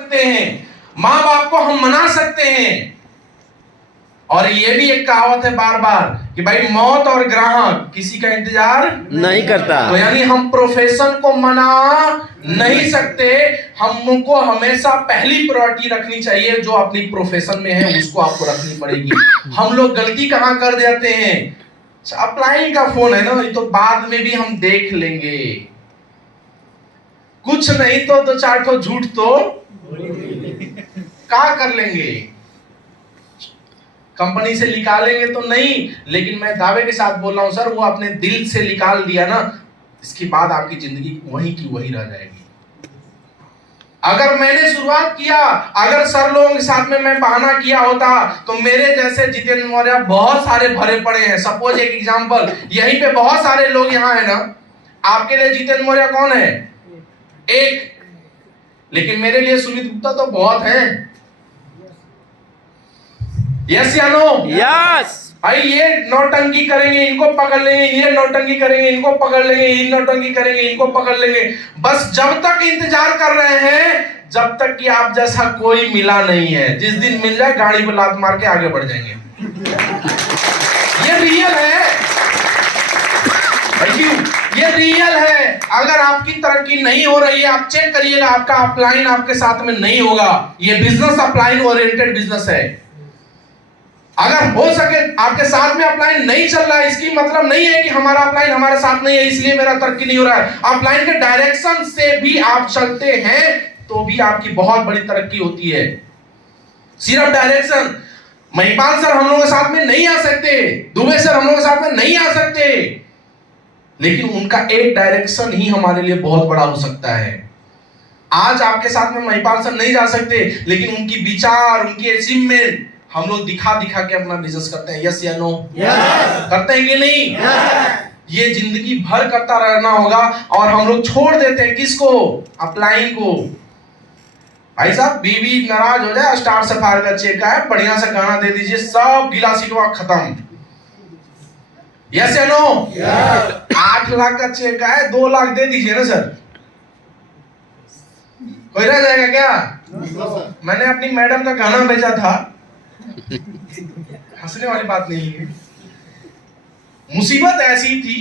सकते हैं, माँ बाप को हम मना सकते हैं। और ये भी एक कहावत है बार बार कि भाई मौत और ग्राहक किसी का इंतजार नहीं करता। तो यानी हम प्रोफेशन को मना नहीं सकते। हमको हमेशा पहली प्रायोरिटी रखनी चाहिए, जो अपनी प्रोफेशन में है उसको आपको रखनी पड़ेगी। हम लोग गलती कहाँ कर जाते हैं, अपलाइन का फोन है ना, ये तो बाद में भी हम देख लेंगे, कुछ नहीं तो दो चार ठो झूठ तो क्या कर लेंगे, कंपनी से निकालेंगे तो नहीं, लेकिन मैं दावे के साथ बोल रहा हूं सर, वो अपने दिल से निकाल दिया ना, इसके बाद आपकी जिंदगी वहीं की वहीं रह जाएगी। अगर मैंने शुरुआत किया, अगर सर लोगों के साथ में मैं बहाना किया होता, तो मेरे जैसे जितेंद्र मौर्य बहुत सारे भरे पड़े हैं। सपोज एक एग्जांपल, यहीं पे बहुत सारे लोग यहाँ है ना, आपके लिए जितेंद्र मौर्य कौन है? एक, लेकिन मेरे लिए सुमित गुप्ता तो बहुत है। यस या नो? यस। भाई ये नौटंकी करेंगे इनको पकड़ लेंगे, ये नौटंकी करेंगे इनको पकड़ लेंगे, ये नौटंकी करेंगे इनको पकड़ लेंगे। बस जब तक इंतजार कर रहे हैं जब तक कि आप जैसा कोई मिला नहीं है। जिस दिन मिल जाए गाड़ी पर लात मार के आगे बढ़ जाएंगे। ये रियल है, ये रियल है। अगर आपकी तरक्की नहीं हो रही है, आप चेक करिएगा, आपका अपलाइन आपके साथ में नहीं होगा। ये बिजनेस अपलाइन ओरिएंटेड बिजनेस है। अगर हो सके आपके साथ में अपलाइन नहीं चल रहा है, इसकी मतलब नहीं है कि हमारा अपलाइन हमारे साथ नहीं है इसलिए मेरा तरक्की नहीं हो रहा है। अपलाइन के डायरेक्शन से भी आप चलते हैं तो भी आपकी बहुत बड़ी तरक्की होती है। सिर्फ डायरेक्शन, महिपाल सर हम लोगों के साथ में नहीं आ सकते, दुबे सर हम लोगों के साथ में नहीं आ सकते, लेकिन उनका एक डायरेक्शन ही हमारे लिए बहुत बड़ा हो सकता है। आज आपके साथ में महिपाल सर नहीं जा सकते, लेकिन उनकी विचार, उनकी अचीवमेंट हम लोग दिखा दिखा के अपना बिजनेस करते हैं। यस या नो? करते हैं कि नहीं? ये जिंदगी भर करता रहना होगा। और हम लोग छोड़ देते हैं किसको? अपलाइन को। भाई साहब बीवी नाराज हो जाए, स्टार सफायर का चेक है, बढ़िया सा गाना दे दीजिए, सब गिला सिटवा खत्म। यस या नो? 8 लाख का चेक है, 2 लाख दे दीजिए ना सर, कोई रह जाएगा क्या? मैंने अपनी मैडम का गाना भेजा था, हंसने वाली बात नहीं है, मुसीबत ऐसी थी,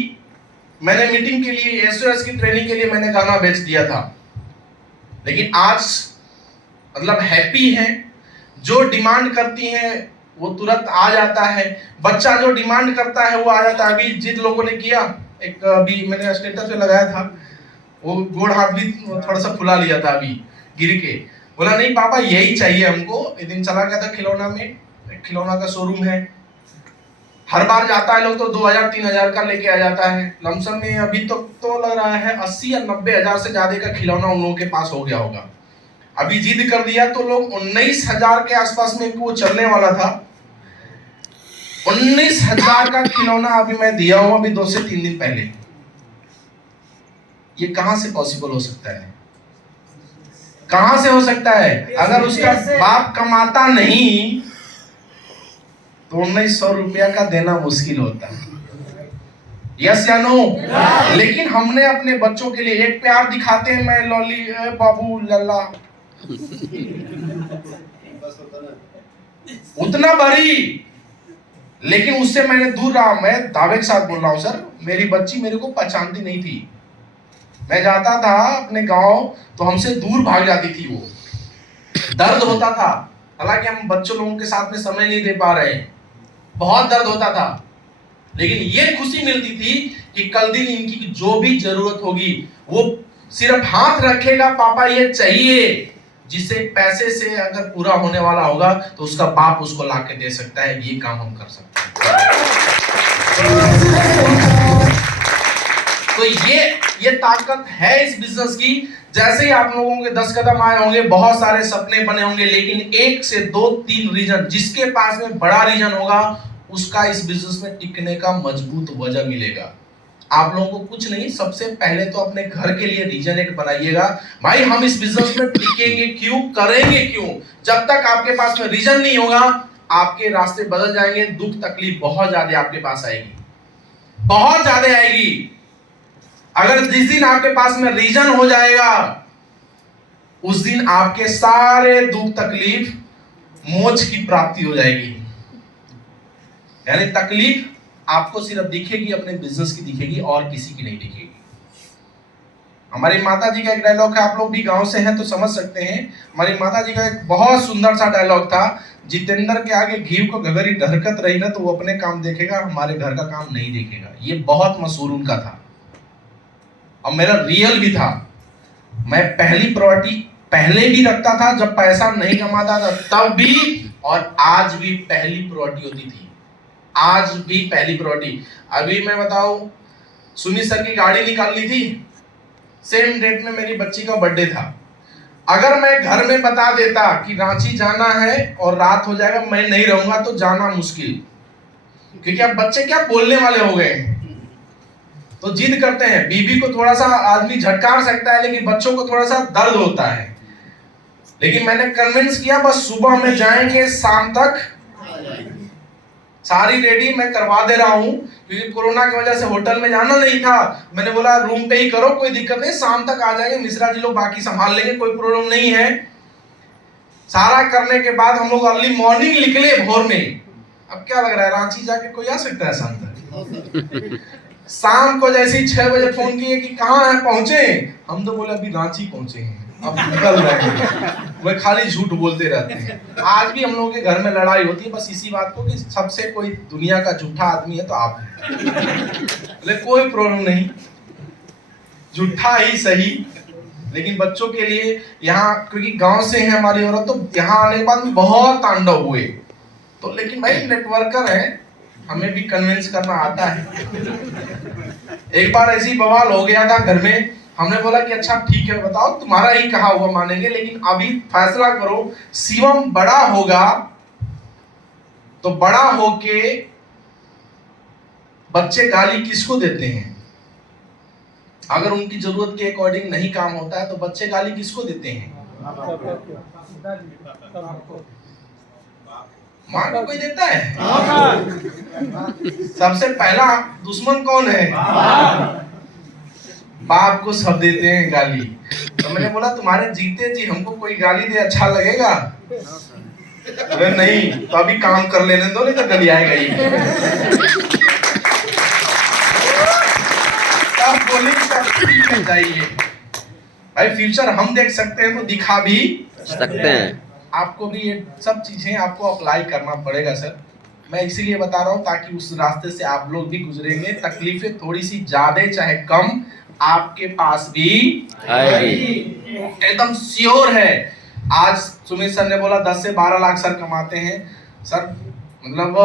मैंने मीटिंग के लिए, एसओएस की ट्रेनिंग के लिए मैंने गाना भेज दिया था, लेकिन आज मतलब हैप्पी है। जो डिमांड करती है वो तुरंत आ जाता है, बच्चा जो डिमांड करता है वो आ जाता है। अभी जिन लोगों ने किया, एक अभी मैंने स्टेटस पे लगाया था, वो गोड़ हाथ भी थोड़ा सा फुला लिया था अभी गिर के, बोला नहीं पापा यही चाहिए हमको। एक दिन चला गया था खिलौना में, खिलौना का शोरूम है, हर बार जाता है लोग तो 2000-3000 का लेके आ जाता है। लमसम में अभी तक तो लग रहा है 80 या 90 हजार से ज्यादा का खिलौना उन लोगों के पास हो गया होगा। अभी जिद कर दिया तो लोग 19,000 के आसपास में वो चलने वाला था। 19,000 का खिलौना अभी मैं दिया हूं, अभी 2 से 3 दिन पहले। ये कहां से पॉसिबल हो सकता है? कहां से हो सकता है? अगर उसका बाप कमाता नहीं तो 1900 रुपया का देना मुश्किल होता है। यस या नो? लेकिन हमने अपने बच्चों के लिए एक प्यार दिखाते हैं, मैं लॉली बाबू लल्ला उतना बड़ी, लेकिन उससे मैंने दूर रहा। मैं दावे के साथ बोल रहा हूं सर, मेरी बच्ची मेरे को पहचानती नहीं थी। मैं जाता था अपने गांव तो हमसे दूर भाग जाती थी, वो दर्द होता था। हालांकि हम बच्चों लोगों के साथ में समय नहीं दे पा रहे हैं, बहुत दर्द होता था, लेकिन ये खुशी मिलती थी कि कल दिन इनकी जो भी जरूरत होगी वो सिर्फ हाथ रखेगा, पापा ये चाहिए, जिसे पैसे से अगर पूरा होने वाला होगा तो उसका बाप उसको ला के दे सकता है। ये काम हम कर सकते हैं। तो ये ताकत है इस बिजनेस की। जैसे ही आप लोगों के 10 कदम आए होंगे, बहुत सारे सपने बने होंगे, लेकिन 1 से 2-3 रीजन, जिसके पास में बड़ा रीजन होगा उसका इस बिजनेस में टिकने का मजबूत वजह मिलेगा। आप लोगों को कुछ नहीं, सबसे पहले तो अपने घर के लिए रीजन एक बनाइएगा। भाई हम इस बिजनेस में टिकेंगे क्यों, करेंगे क्यों? जब तक आपके पास में रीजन नहीं होगा, आपके रास्ते बदल जाएंगे, दुख तकलीफ बहुत ज्यादा आपके पास आएगी, बहुत ज्यादा आएगी। अगर जिस दिन आपके पास में रीजन हो जाएगा, उस दिन आपके सारे दुख तकलीफ मोक्ष की प्राप्ति हो जाएगी। यानी तकलीफ आपको सिर्फ दिखेगी अपने बिजनेस की दिखेगी और किसी की नहीं दिखेगी। हमारी माता जी का एक डायलॉग है, आप लोग भी गांव से हैं तो समझ सकते हैं। हमारी माता जी का एक बहुत सुंदर सा डायलॉग था, जितेंद्र के आगे घी को गगरी ढरकत रही ना तो वो अपने काम देखेगा, हमारे घर का काम नहीं देखेगा। ये बहुत मशहूर उनका था और मेरा रियल भी था। मैं पहली प्रायोरिटी पहले भी रखता था जब पैसा नहीं कमाता था तब भी, और आज भी पहली प्रायोरिटी होती थी, आज भी पहली प्रायोरिटी। अभी मैं बताऊं, सुनील सर की गाड़ी निकालनी थी, सेम डेट में मेरी बच्ची का बर्थडे था। अगर मैं घर में बता देता कि रांची जाना है और रात हो जाएगा, मैं नहीं रहूंगा, तो जाना मुश्किल, क्योंकि अब बच्चे क्या बोलने वाले हो गए हैं, तो जिद करते हैं। बीबी को थोड़ा सा आदमी झटकार सकता है, लेकिन बच्चों को थोड़ा सा दर्द होता है। लेकिन मैंने कन्विंस किया, बस सुबह में जाएंगे, शाम तक सारी रेडी मैं करवा दे रहा हूं, क्योंकि कोरोना की वजह से होटल में जाना नहीं था। मैंने बोला रूम पे ही करो, कोई दिक्कत नहीं, शाम तक आ जाएंगे, मिश्रा जी लोग बाकी संभाल लेंगे, कोई प्रॉब्लम नहीं है। सारा करने के बाद हम लोग अर्ली मॉर्निंग निकले भोर में। अब क्या लग रहा है, रांची जाके कोई आ सकता है शाम तक? शाम को जैसे ही 6 बजे फोन किए कि कहाँ है, पहुंचे? हम तो बोले अभी रांची पहुंचे हैं, अब निकल रहे हैं। वे खाली झूठ बोलते रहते हैं। आज भी हम लोगों के घर में लड़ाई होती है बस इसी बात को कि सबसे कोई दुनिया का झूठा आदमी है तो आप हैं। कोई प्रॉब्लम नहीं, झूठा ही सही। लेकिन बच्चों के लिए यहाँ, क्योंकि गांव से है हमारी औरत, तो यहाँ आने के बाद बहुत तांडव हुए। तो लेकिन भाई नेटवर्कर है, हमें भी कन्विंस करना आता है। एक बार ऐसी बवाल हो गया था घर में, हमने बोला कि अच्छा ठीक है, बताओ तुम्हारा ही कहा हुआ मानेंगे, लेकिन अभी फैसला करो, शिवम बड़ा होगा तो बड़ा होके बच्चे गाली किसको देते हैं? अगर उनकी जरूरत के अकॉर्डिंग नहीं काम होता है तो बच्चे गाली किसको देते हैं? माँ को कोई देता है? सबसे पहला दुश्मन कौन है? बाप को सब देते हैं गाली। तो मैंने बोला तुम्हारे जीते जी हमको कोई गाली दे अच्छा लगेगा? अरे नहीं, तो अभी काम कर लेने दो, नहीं तो गाली आएगा ही। तब बोली चाहिए भाई, फ्यूचर हम देख सकते हैं तो दिखा भी सकते हैं। आपको भी ये सब चीजें आपको अप्लाई करना पड़ेगा सर। मैं इसीलिए बता रहा हूँ ताकि उस रास्ते से आप लोग भी गुजरेंगे। तकलीफें थोड़ी सी ज्यादा चाहे कम आपके पास भी आएगी, एकदम श्योर है। आज सुमित सर ने बोला 10 से 12 लाख सर कमाते हैं। सर मतलब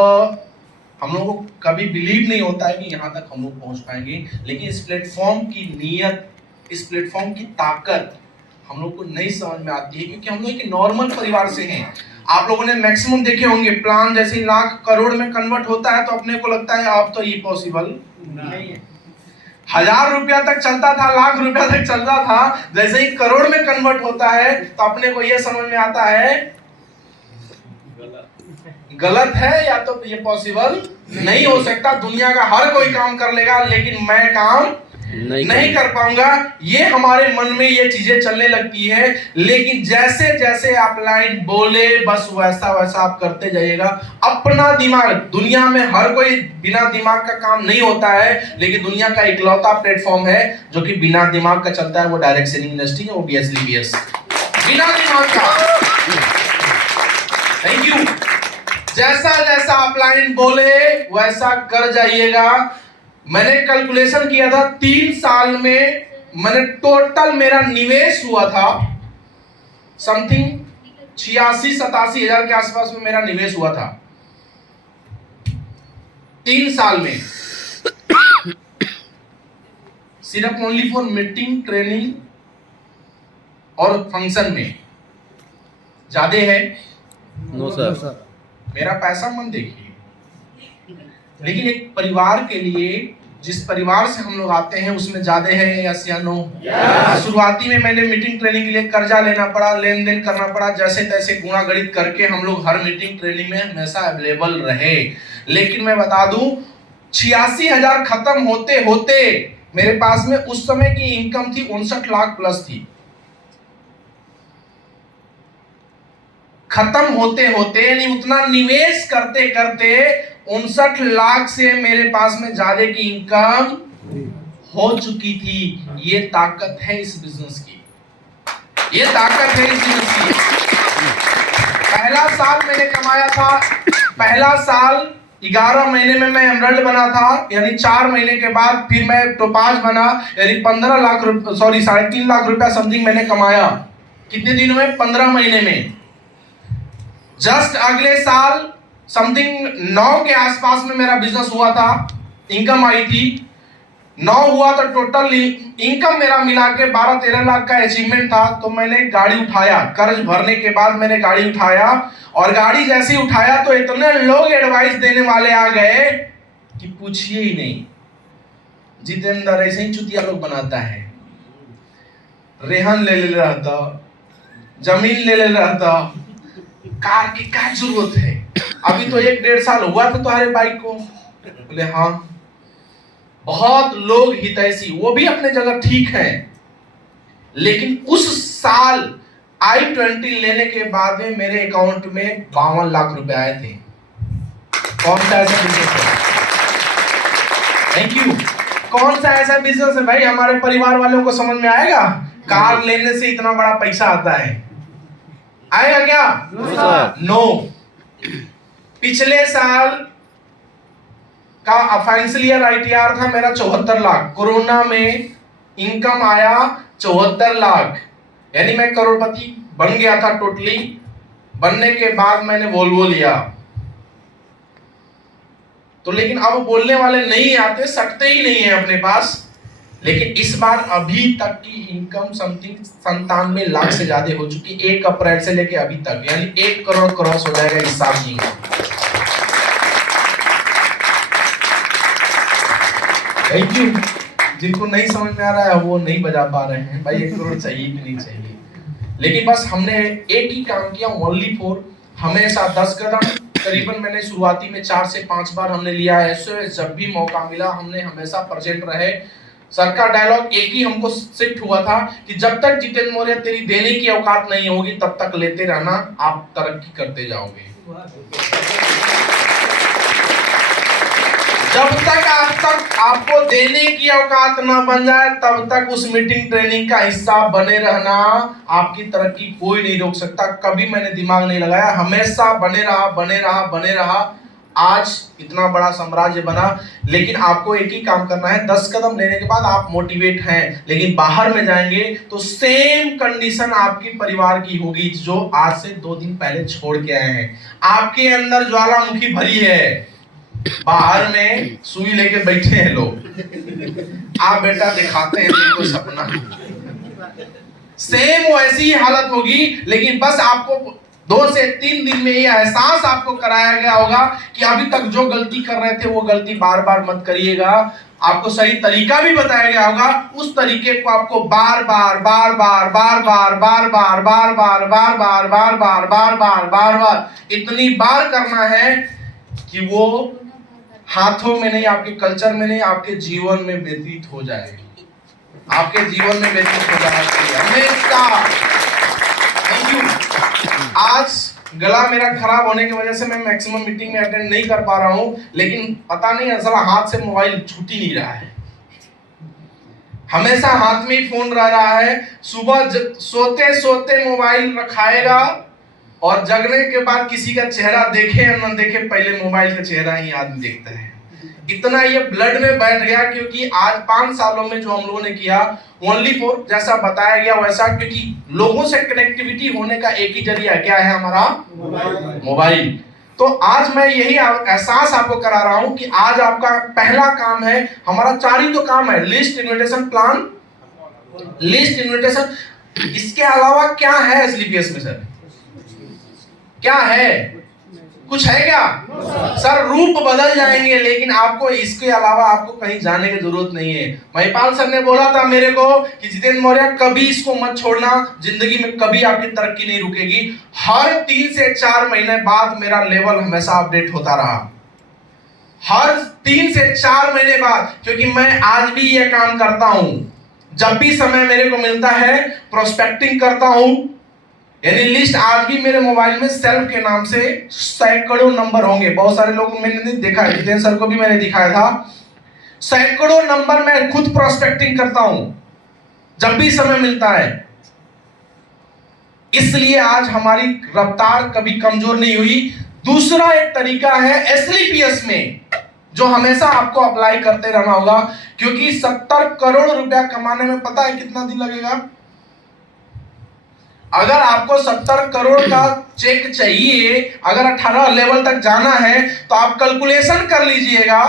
हम लोगों को कभी बिलीव नहीं होता है कि यहाँ तक हम लोग पहुँच पाएंगे, लेकिन इस प्लेटफॉर्म की नीयत, इस प्लेटफॉर्म की ताकत हम लोग को नहीं समझ में आती है, क्योंकि हम लोग एक नॉर्मल परिवार से हैं। आप लोगों ने मैक्सिमम देखे होंगे, प्लान जैसे लाख करोड़ में कन्वर्ट होता है तो अपने को लगता है अब तो ये पॉसिबल नहीं है। 1000 रुपया तक चलता था, लाख रुपया तक चलता था, जैसे ही करोड़ में कन्वर्ट होता है तो अपने को यह समझ में आता है गलत है, या तो ये पॉसिबल नहीं हो सकता। दुनिया का हर कोई काम कर लेगा लेकिन मैं काम नहीं कर पाऊंगा। ये हमारे मन में ये चीजें चलने लगती है, लेकिन जैसे जैसे आप लाइन बोले बस वैसा वैसा आप करते जाइएगा। अपना दिमाग, दुनिया में हर कोई बिना दिमाग का काम नहीं होता है, लेकिन दुनिया का इकलौता प्लेटफॉर्म है जो कि बिना दिमाग का चलता है, वो डायरेक्ट सेलिंग इंडस्ट्री है, ओबीएसली बीएस बिना दिमाग का। Thank you. जैसा जैसा आप लाइन बोले वैसा कर जाइएगा। मैंने कैलकुलेशन किया था 3 साल में मैंने टोटल मेरा निवेश हुआ था समथिंग 86-87 हजार के आसपास में मेरा निवेश हुआ था 3 साल में, सिर्फ ओनली फॉर मीटिंग, ट्रेनिंग और फंक्शन में। ज्यादा है? No sir. मेरा पैसा मन देखिए, लेकिन एक परिवार के लिए, जिस परिवार से हम लोग आते हैं उसमें ज्यादा है यस या नो? शुरुआती में मैंने मीटिंग ट्रेनिंग के लिए कर्जा लेना पड़ा, लेन देन करना पड़ा, जैसे तैसे गुणा गणित करके हम लोग हर मीटिंग ट्रेनिंग में हमेशा अवेलेबल रहे। लेकिन मैं बता दूं 86,000 खत्म होते होते मेरे पास में उस समय की इनकम थी 59 लाख प्लस थी। खत्म होते होते यानी उतना निवेश करते करते 59 लाख से मेरे पास में ज्यादा की इनकम हो चुकी थी। ये ताकत है इस बिजनेस की, ये ताकत है इस बिजनेस की। पहला साल मैंने कमाया था, पहला साल 11 महीने में मैं एमरल्ड बना था, यानी 4 महीने के बाद फिर मैं टोपाज बना, यानी 15 लाख रुपए, सॉरी 3.5 लाख रुपया समथिंग मैंने कमाया। कितने दिनों में? 15 महीने में। जस्ट अगले साल समथिंग 9 के आसपास में मेरा बिजनेस हुआ था, इनकम आई थी 9 हुआ तो टोटल इनकम मेरा मिला के 12-13 लाख का अचीवमेंट था। तो मैंने गाड़ी उठाया, कर्ज भरने के बाद मैंने गाड़ी उठाया, और गाड़ी जैसे ही उठाया तो इतने लोग एडवाइस देने वाले आ गए कि पूछिए ही नहीं। जितेंद्र ऐसे ही चुतिया लोग बनाता है, रेहन ले रहा था, जमीन ले रहा था, कार की क्या जरूरत है, अभी तो 1-1.5 साल हुआ था तुम्हारे बाइक को। बोले हाँ। बहुत लोग हितैषी, वो भी अपने जगह ठीक है, लेकिन उस साल i20 लेने के बाद में मेरे अकाउंट में 52 लाख रुपए आए थे। कौन सा ऐसा बिजनेस है? Thank you. कौन सा ऐसा बिजनेस है भाई हमारे परिवार वालों को समझ में आएगा? कार लेने से इतना बड़ा पैसा आता है, आएगा क्या? नो। पिछले साल का फाइनेंशियल ईयर ITR था मेरा 74 लाख। कोरोना में इनकम आया 74 लाख, यानी मैं करोड़पति बन गया था टोटली। बनने के बाद मैंने वोल्वो लिया। तो लेकिन अब बोलने वाले नहीं आते, सकते ही नहीं है अपने पास। लेकिन इस बार अभी तक की इनकम समथिंग 97 लाख से ज्यादा हो चुकी, 1 अप्रैल से लेके अभी तक, यानी 1 करोड़ क्रॉस हो जाएगा इस साल की इनकम। Thank you. जिनको नहीं समझ में आ रहा है वो नहीं बजा पा रहे हैं भाई, 1 करोड़ चाहिए कि नहीं चाहिए। लेकिन बस हमने एक ही काम किया, ओनली फॉर, हमेशा 10 कदम करीबन मैंने शुरुआती में 4 से 5 बार हमने लिया है। जब भी मौका मिला हमने हमेशा प्रेजेंट रहे। सर का डायलॉग एक ही हमको शिफ्ट हुआ था कि जब तक जितेंद्र मौर्य तेरी देने की औकात नहीं होगी तब तक लेते रहना, आप तरक्की करते जाओगे। जब तक आपको देने की औकात ना बन जाए तब तक उस मीटिंग ट्रेनिंग का हिस्सा बने रहना, आपकी तरक्की कोई नहीं रोक सकता। कभी मैंने दिमाग नहीं लगाया, हमेशा बने रहा। आज इतना बड़ा साम्राज्य बना। लेकिन आपको एक ही काम करना है, 10 कदम लेने के बाद आप मोटिवेट हैं, लेकिन बाहर में जाएंगे तो सेम कंडीशन आपकी परिवार की होगी जो आज से 2 दिन पहले छोड़ के आए हैं। आपके अंदर ज्वालामुखी भरी है, बाहर में सुई लेके बैठे हैं लोग। आप बेटा दिखाते हैं तुमको सपना, सेम वैसी ही हालत होगी। लेकिन बस आपको 2 से 3 दिन में ये एहसास आपको कराया गया होगा कि अभी तक जो गलती कर रहे थे वो गलती बार बार मत करिएगा। आपको सही तरीका भी बताया गया होगा, उस तरीके को आपको बार बार इतनी बार करना है कि वो हाथों में नहीं, आपके कल्चर में नहीं, आपके जीवन में व्यतीत हो जाए, आपके जीवन में व्यतीत हो जाए हमेशा। Thank you. आज गला मेरा खराब होने की वजह से मैं मैक्सिमम मीटिंग में अटेंड नहीं कर पा रहा हूं, लेकिन पता नहीं असल हाथ से मोबाइल छूट ही नहीं रहा है, हमेशा हाथ में ही फोन रह रहा है। सुबह सोते सोते मोबाइल रखाएगा और जगने के बाद किसी का चेहरा देखे या न देखे पहले मोबाइल का चेहरा ही आदमी देखता है। इतना ये ब्लड में बैठ गया, क्योंकि आज 5 सालों में जो हम लोगों ने किया ओनली फॉर, जैसा बताया गया वैसा, क्योंकि लोगों से कनेक्टिविटी होने का एक ही जरिया क्या है हमारा मोबाइल। तो आज मैं यही एहसास आपको करा रहा हूं कि आज आपका पहला काम है, हमारा 4 ही तो काम है, list, invitation, plan, list, invitation. इसके अलावा क्या है SLPS में सर? क्या है? कुछ है क्या? सर रूप बदल जाएंगे, लेकिन आपको इसके अलावा आपको कहीं जाने की जरूरत नहीं है। महिपाल सर ने बोला था मेरे को कि जितेंद्र मौर्य कभी इसको मत छोड़ना, जिंदगी में कभी आपकी तरक्की नहीं रुकेगी। हर 3 से 4 महीने बाद मेरा लेवल हमेशा अपडेट होता रहा, हर 3 से 4 महीने बाद, क्योंकि मैं आज भी यह काम करता हूं। जब भी समय मेरे को मिलता है प्रोस्पेक्टिंग करता हूं, यानी लिस्ट आज भी मेरे मोबाइल में सेल्फ के नाम से सैकड़ों नंबर होंगे। बहुत सारे लोगों मैंने देखा है, जितेंद्र सर को भी मैंने दिखाया था, सैकड़ों नंबर मैं खुद प्रोस्पेक्टिंग करता हूं जब भी समय मिलता है। इसलिए आज हमारी रफ्तार कभी कमजोर नहीं हुई। दूसरा एक तरीका है एसलीपीएस में, जो हमेशा आपको अप्लाई करते रहना होगा, क्योंकि 70 करोड़ रुपया कमाने में पता है कितना दिन लगेगा? अगर आपको 70 करोड़ का चेक चाहिए, अगर 18 लेवल तक जाना है, तो आप कैलकुलेशन कर लीजिएगा,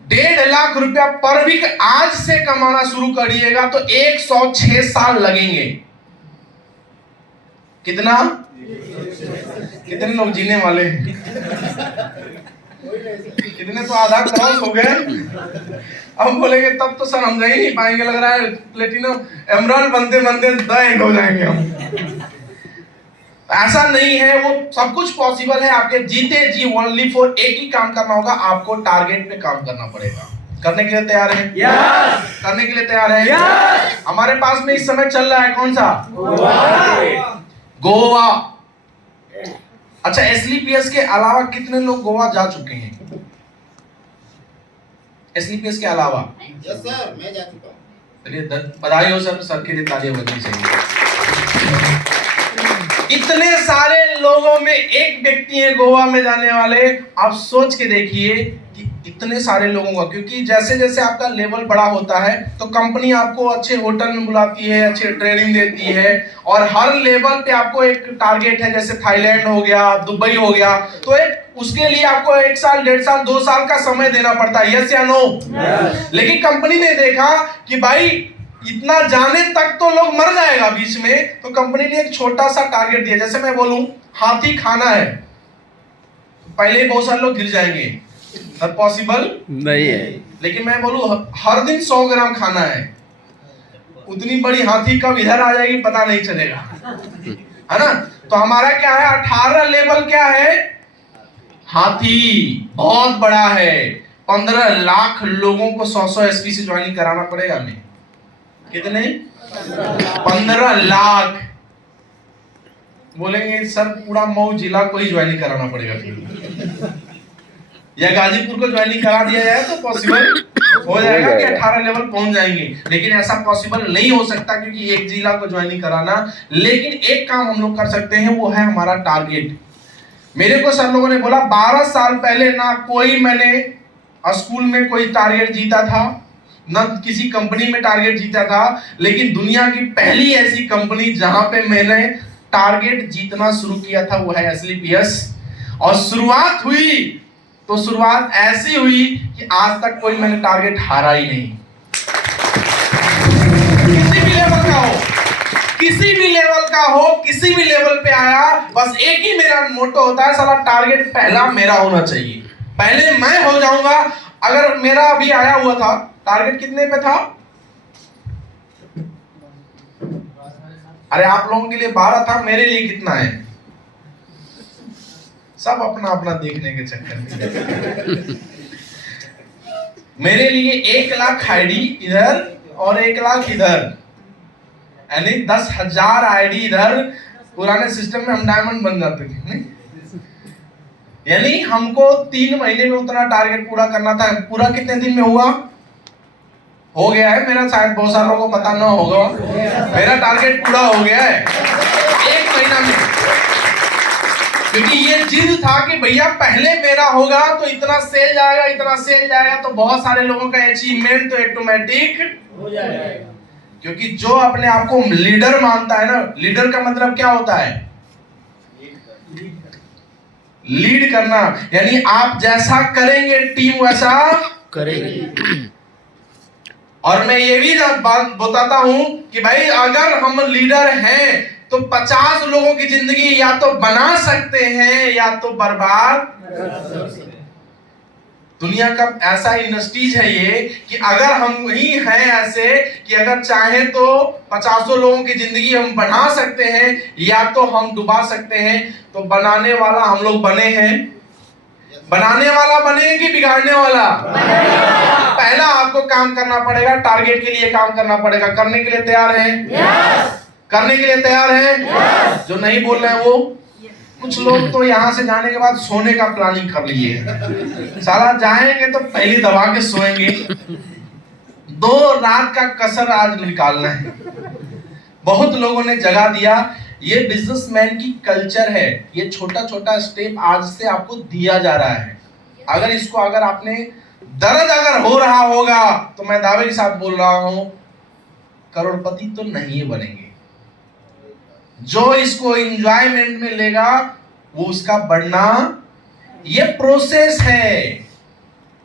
1.5 लाख रुपया पर वीक आज से कमाना शुरू करिएगा तो 106 साल लगेंगे। कितना? कितने लोग जीने वाले हैं? कितने तो आधा क्रॉस हो गए। अब बोलेंगे तब तो सर हम जा ही नहीं पाएंगे, लग रहा है प्लेटिनम एमराल्ड बनते बनते द एंड हो जाएंगे हम। ऐसा नहीं है, वो सब कुछ पॉसिबल है। आपके जीते जी ओनली फॉर एक ही काम करना होगा, आपको टारगेट पे काम करना पड़ेगा। करने के लिए तैयार है? यस। करने के लिए तैयार है? यस। हमारे पास में इस समय चल रहा है कौन सा? गोवा। अच्छा, एसलीपीएस के अलावा कितने लोग गोवा जा चुके हैं? एसलीपीएस के अलावा? यस सर, मैं जा चुका हूं। चलिए बधाई हो सर, सबके लिए तालियां बजनी चाहिए। इतने सारे लोगों में एक व्यक्ति है गोवा में जाने वाले। आप सोच के देखिए कि इतने सारे लोगों का, क्योंकि जैसे जैसे आपका लेवल बड़ा होता है तो कंपनी आपको अच्छे होटल में बुलाती है, अच्छे ट्रेनिंग देती है, और हर लेवल पे आपको एक टारगेट है। जैसे थाईलैंड हो गया, दुबई हो गया, तो एक उसके लिए आपको 1 साल, 1.5 साल, 2 साल का समय देना पड़ता है। यस या नो? लेकिन कंपनी ने देखा कि भाई इतना जाने तक तो लोग मर जाएगा बीच में, तो कंपनी ने एक छोटा सा टारगेट दिया। जैसे मैं बोलूं हाथी खाना है, पहले ही बहुत सारे लोग गिर जाएंगे, तब पॉसिबल नहीं है। लेकिन मैं बोलूं हर दिन 100 ग्राम खाना है, उतनी बड़ी हाथी कब इधर आ जाएगी पता नहीं चलेगा, है ना? तो हमारा क्या है, 18 लेवल क्या है? हाथी बहुत बड़ा है। 15 लाख लोगों को 100 एसपी से ज्वाइनिंग कराना पड़ेगा हमें। कितने? 15 लाख। बोलेंगे सर पूरा मऊ जिला को ही ज्वाइनिंग कराना पड़ेगा फिर, या गाजीपुर को ज्वाइनिंग करा दिया जाए तो पॉसिबल हो जाएगा कि 18 लेवल पहुंच जाएंगे। लेकिन ऐसा पॉसिबल नहीं हो सकता, क्योंकि एक जिला को ज्वाइनिंग कराना। लेकिन एक काम हम लोग कर सकते हैं, वो है हमारा टारगेट। मेरे को सर लोगों ने बोला 12 साल पहले ना कोई मैंने स्कूल में कोई टारगेट जीता था, ना किसी कंपनी में टारगेट जीता था, लेकिन दुनिया की पहली ऐसी कंपनी जहां पे मैंने टारगेट जीतना शुरू किया था वो है एसलीपीएस। और शुरुआत हुई तो शुरुआत ऐसी हुई कि आज तक कोई मैंने टारगेट हारा ही नहीं, किसी भी लेवल का हो, किसी भी लेवल का हो, किसी भी लेवल पे आया, बस एक ही मेरा मोटो होता है, साला टारगेट पहला मेरा होना चाहिए, पहले मैं हो जाऊंगा। अगर मेरा अभी आया हुआ था टारगेट कितने पे था? अरे आप लोगों के लिए 12 था, मेरे लिए कितना है? सब अपना अपना देखने के चक्कर में। मेरे लिए 1 लाख आईडी इधर और 1 लाख इधर, यानी 10,000 आईडी इधर। पुराने सिस्टम में हम डायमंड बन जाते थे, यानी हमको 3 महीने में उतना टारगेट पूरा करना था। पूरा कितने दिन में हुआ? हो गया है मेरा, शायद बहुत सारे लोगों को पता ना होगा, मेरा टारगेट पूरा हो गया है 1 महीना में। क्योंकि ये जिद था कि भैया पहले मेरा होगा तो इतना सेल जाएगा, इतना सेल जाएगा, तो बहुत सारे लोगों का अचीवमेंट तो ऑटोमेटिक हो जाएगा। क्योंकि जो अपने आप को लीडर मानता है ना, लीडर का मतलब क्या होता है? लीड करना, यानी आप जैसा करेंगे टीम वैसा करेगी। और मैं ये भी बात बताता हूं कि भाई अगर हम लीडर हैं तो 50 लोगों की जिंदगी या तो बना सकते हैं या तो बर्बाद कर सकते हैं। दुनिया का ऐसा इंडस्ट्रीज है ये कि अगर हम ही हैं ऐसे कि अगर चाहे तो 50 लोगों की जिंदगी हम बना सकते हैं या तो हम डुबा सकते हैं। तो बनाने वाला हम लोग बने हैं। बनाने वाला बने कि बिगाड़ने वाला? पहला आपको काम करना पड़ेगा, टारगेट के लिए काम करना पड़ेगा। करने के लिए तैयार हैं? करने के लिए तैयार है? जो नहीं बोल रहे हैं वो, कुछ लोग तो यहाँ से जाने के बाद सोने का प्लानिंग कर लिए हैं। साला जाएंगे तो पहली दबा के सोएंगे, 2 रात का कसर आज निकालना है। बहुत लोगों ने जगा दिया। ये बिजनेसमैन की कल्चर है। ये छोटा छोटा स्टेप आज से आपको दिया जा रहा है। अगर इसको अगर आपने दर्द अगर हो रहा होगा तो मैं दावे के साथ बोल रहा हूं, करोड़पति तो नहीं बनेंगे। जो इसको एंजॉयमेंट में लेगा वो उसका बढ़ना, ये प्रोसेस है,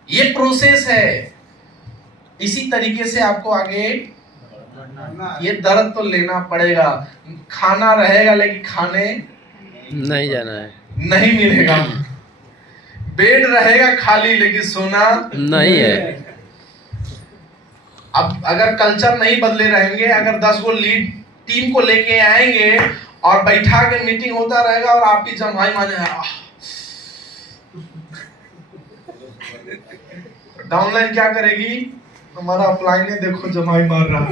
ये प्रोसेस है। इसी तरीके से आपको आगे ये दर्द तो लेना पड़ेगा। खाना रहेगा लेकिन खाने नहीं जाना है, नहीं मिलेगा। बेड रहेगा खाली लेकिन सोना नहीं है। अब अगर कल्चर नहीं बदले रहेंगे, अगर 10 गो लीड टीम को लेके आएंगे और बैठा के मीटिंग होता रहेगा और आपकी जमाई माने डाउनलाइन क्या करेगी? हमारा अपलाइन है, देखो जमाई मार रहा है।